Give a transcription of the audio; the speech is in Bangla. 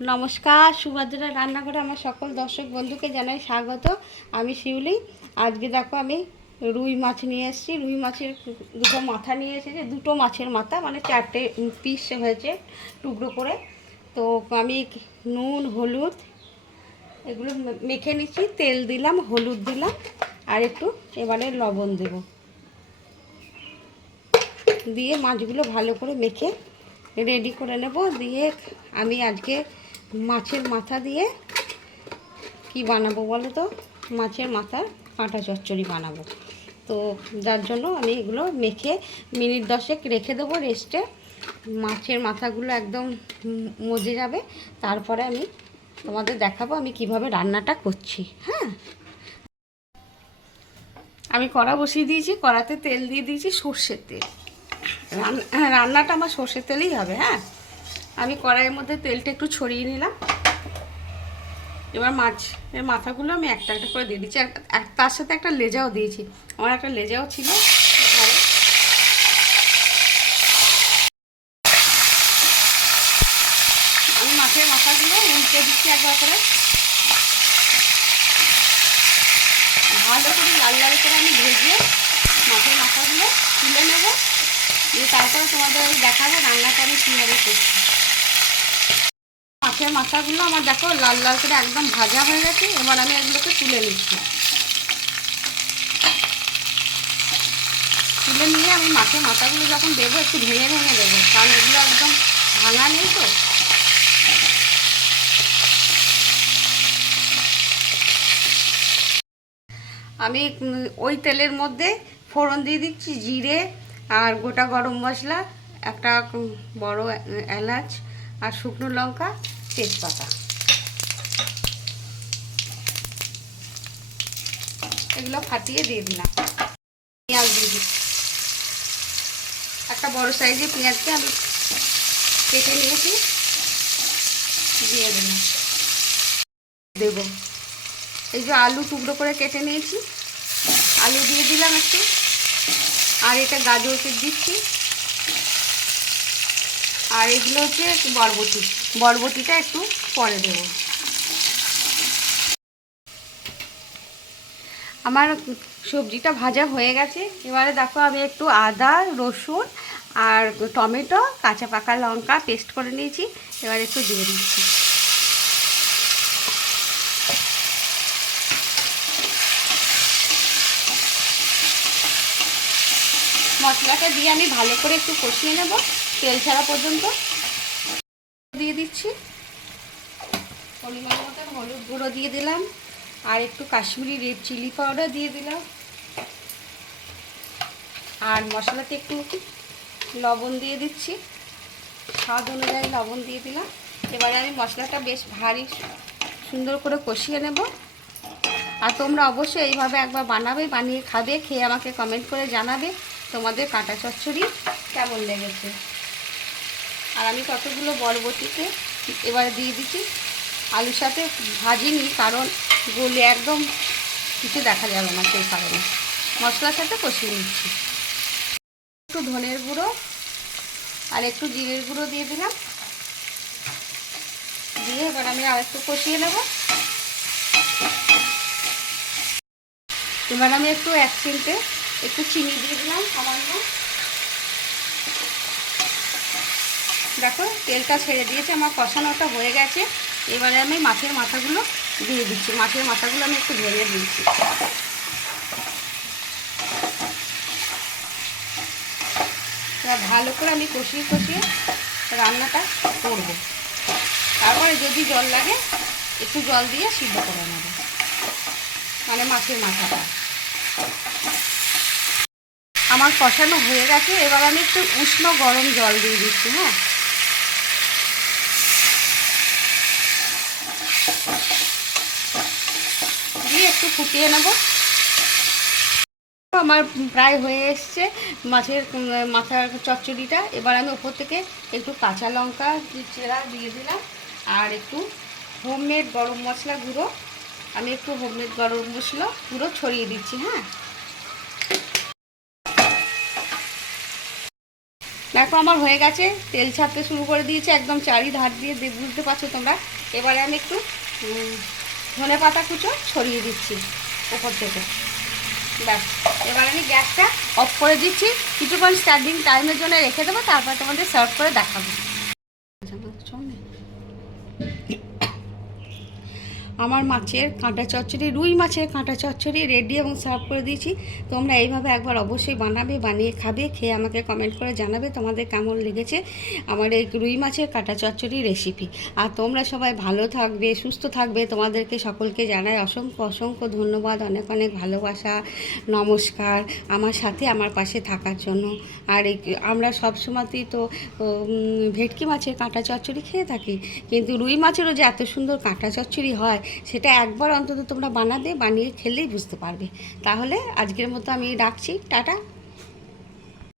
নমস্কার, সুভদ্রা রান্নাঘরে আমার সকল দর্শক বন্ধুকে জানাই স্বাগত। আমি শিউলি। আজকে দেখো আমি রুই মাছ নিয়ে এসেছি। রুই মাছের দুটো মাথা নিয়ে এসেছি, দুটো মাছের মাথা মানে 4টে পিস হয়েছে টুকরো করে। তো আমি নুন হলুদ এগুলো মেখে নিচ্ছি, তেল দিলাম, হলুদ দিলাম আর একটু এবারে লবণ দেব, দিয়ে মাছগুলো ভালো করে মেখে রেডি করে নেব। দিয়ে আমি আজকে মাছের মাথা দিয়ে কি বানাবো বলো তো? মাছের মাথার কাঁটা চচ্চড়ি বানাবো। তো যার জন্য আমি এগুলো মেখে মিনিট 10 রেখে দেবো রেস্টে। মাছের মাথাগুলো একদম মজে যাবে, তারপরে আমি তোমাদের দেখাবো আমি কিভাবে রান্নাটা করছি। হ্যাঁ, আমি কড়া বসিয়ে দিয়েছি, কড়াতে তেল দিয়ে দিয়েছি সর্ষের তেল। রান্নাটা আমার সর্ষের তেলেই হবে। হ্যাঁ, আমি কড়াইয়ের মধ্যে তেলটা একটু ছড়িয়ে নিলাম। এবার মাছের মাথাগুলো আমি একটা একটা করে দিয়ে দিচ্ছি, আর তার সাথে একটা লেজাও দিয়েছি। আমার একটা লেজাও ছিল। আমি মাছের মাথাগুলো উল্টে দিচ্ছি একবার করে, ভালো করে লাল লাল করে আমি ভেজে মাছের মাথাগুলো তুলে নেব। দিয়ে তারপরে তোমাদের দেখাবো রান্নাটা আমি কীভাবে করছি। মাছের মাথাগুলো আমার দেখো লাল লাল করে একদম ভাজা হয়ে গেছে। এবার আমি এগুলোকে তুলে নিচ্ছি। তুলে নিয়ে আমি মাছের মাথাগুলো যখন দেবো একটু ভেঙে ভেঙে দেবো, কারণ এগুলো একদম ভাঙা নেই। তো আমি ওই তেলের মধ্যে ফোড়ন দিয়ে দিচ্ছি জিরে আর গোটা গরম মশলা, একটা বড় এলাচ আর শুকনো লঙ্কা, তেজপাতা, এগুলো ফাটিয়ে দিয়ে দিলাম। পেঁয়াজ দিয়ে দিচ্ছি, একটা বড় সাইজের পেঁয়াজকে আমি কেটে নিয়েছি, দিয়ে দিলাম। দেবো এই যে আলু টুকরো করে কেটে নিয়েছি, আলু দিয়ে দিলাম একটু, আর এটা গাজরকে দিচ্ছি, আর এগুলো হচ্ছে বরবটি। বরবটিটা একটু পরে দেবো। আমার সবজিটা ভাজা হয়ে গেছে। এবারে দেখো আমি একটু আদা রসুন আর টমেটো কাঁচা পাকা লঙ্কা পেস্ট করে নিয়েছি, এবার একটু দিয়ে দিচ্ছি। মশলাটা দিয়ে আমি ভালো করে একটু কষিয়ে নেব তেল ছাড়া পর্যন্ত। দিয়ে দিচ্ছি পরিমাণ মতো হলুদ গুঁড়ো দিয়ে দিলাম, আর একটু কাশ্মীরি রেড চিলি পাউডার দিয়ে দিলাম, আর মশলাতে একটু লবণ দিয়ে দিচ্ছি, স্বাদ অনুযায়ী লবণ দিয়ে দিলাম। এবারে আমি মশলাটা বেশ ভারী সুন্দর করে কষিয়ে নেব। আর তোমরা অবশ্যই এইভাবে একবার বানাবে, বানিয়ে খাবে, খেয়ে আমাকে কমেন্ট করে জানাবে তোমাদের কাঁটা চচ্চড়ি কেমন লেগেছে। আর আমি কতগুলো বরবটিকে এবারে দিয়ে দিচ্ছি। আলুর সাথে ভাজিনি, কারণ গলে একদম কিছু দেখা যাবে না, সেই কারণে মশলার সাথে কষিয়ে নিচ্ছি। একটু ধনের গুঁড়ো আর একটু জিরের গুঁড়ো দিয়ে দিলাম, দিয়ে এবার আমি আর একটু কষিয়ে নেব। এবার আমি একটু 1 চিমটে একটু চিনি দিয়ে দিলাম সামান্য। দেখো তেলটা ছেড়ে দিয়েছে, আমার কষানোটা হয়ে গেছে। এবারে আমি মাছের মাথাগুলো দিয়ে দিচ্ছি। মাছের মাথাগুলো আমি একটু ভেঙে দিচ্ছি। এবার ভালো করে আমি কষিয়ে কষিয়ে রান্নাটা করব। তারপরে যদি জল লাগে একটু জল দিয়ে সিদ্ধ করে নেব, মানে মাছের মাথাটা। আমার কষানো হয়ে গেছে। এবার আমি একটু উষ্ণ গরম জল দিয়ে দিচ্ছি। হ্যাঁ, দিয়ে একটু ফুটিয়ে নেব। আমার প্রায় হয়ে এসছে মাছের মাথার চচ্চড়িটা। এবার আমি ওপর থেকে একটু কাঁচা লঙ্কা চেরা দিয়ে দিলাম, আর একটু হোমমেড গরম মশলা গুঁড়ো, আমি একটু হোমমেড গরম মশলা গুঁড়ো ছড়িয়ে দিচ্ছি। হ্যাঁ, দেখো আমার হয়ে গেছে, তেল ছাড়তে শুরু করে দিয়েছে একদম চারিধার দিয়ে, বুঝতে পারছো তোমরা। এবারে আমি একটু ধনেপাতা কুচো ছড়িয়ে দিচ্ছি উপর থেকে। ব্যাস, এবার আমি গ্যাসটা অফ করে দিচ্ছি, কিছুক্ষণ স্ট্যান্ডিং টাইমের জন্য রেখে দেবো, তারপর তোমাদের সার্ভ করে দেখাবো। আমার মাছের কাঁটা চচ্চড়ি, রুই মাছের কাঁটা চচ্চড়ি রেডি এবং সার্ভ করে দিয়েছি। তোমরা এইভাবে একবার অবশ্যই বানাবে, বানিয়ে খাবে, খেয়ে আমাকে কমেন্ট করে জানাবে তোমাদের কেমন লেগেছে আমার এই রুই মাছের কাঁটা চচ্চড়ি রেসিপি। আর তোমরা সবাই ভালো থাকবে, সুস্থ থাকবে, তোমাদেরকে সকলকে জানাই অসংখ্য অসংখ্য ধন্যবাদ, অনেক অনেক ভালোবাসা, নমস্কার আমার সাথে আমার পাশে থাকার জন্য। আর এই আমরা সবসময়তেই তো ভেটকি মাছের কাঁটা চচ্চড়ি খেয়ে থাকি, কিন্তু রুই মাছেরও যে এত সুন্দর কাঁটা চচ্চড়ি হয় সেটা একবার অন্তত তোমরা বানাবে, বানিয়ে খেলেই বুঝতে পারবে। তাহলে আজকের মতো আমি রাখছি, টাটা।